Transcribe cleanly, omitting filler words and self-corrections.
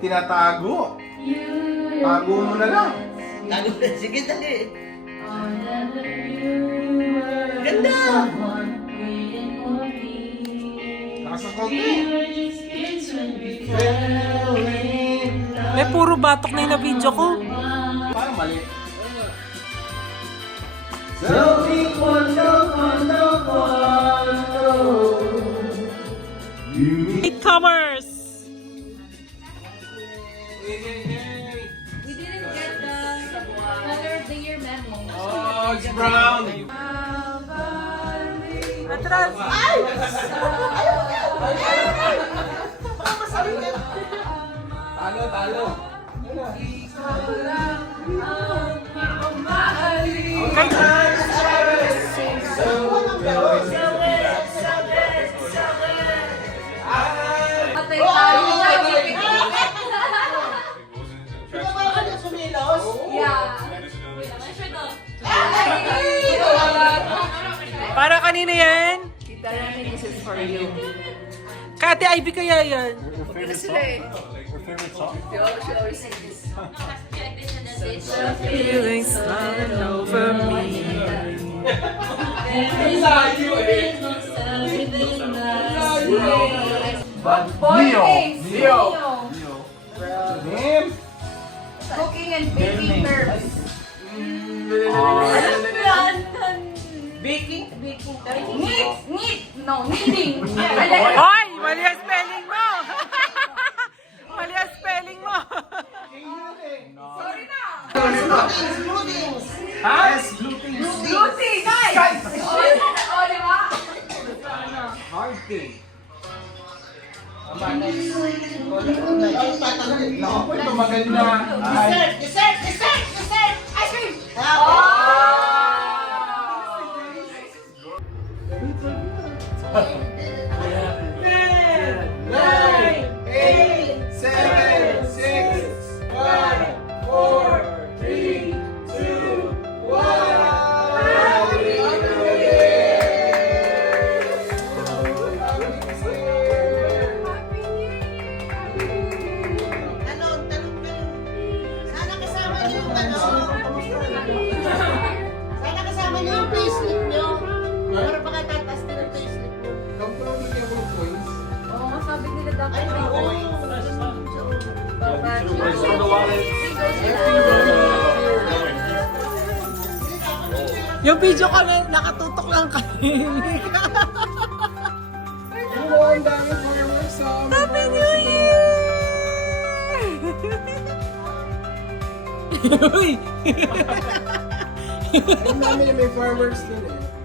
tinatago. Tago mo na lang. Tago na. Sige, dali. Ganda! Nasa konti. May puro batok na yung na-video ko. Parang mali. Latecomers! We didn't get the color of the year memo. Oh, it's brown. Atras! Talo. Patay tayo. Yeah. Para kanina yan? Tita Remy, this is for you. Kate Ivy kaya yan? Maganda sila eh. They always should always say this. Feelings falling over me. Leo. Name. Cooking and baking terms. Baking terms. Knit. No, knitting. Hoy! Mali ang spelling mo! Mali ang spelling mo! Sorry na. Yes, Lucy, guys. Oh, di ba? hard thing. Naku, ito maganda. Dessert! Ice cream! Nine, 8, 7, 6, 5, 4, 3, 2, Tanong. Sana kasama niyo yung Sana kasama niyo yung payslip niyo. Para pakatatas din ang payslip niyo. Oo, sabi nila dapat may Yung video ko na nakatutok lang kanina. Ang dami fireworks sa Happy New Year! Uy! Ang dami na may fireworks din eh.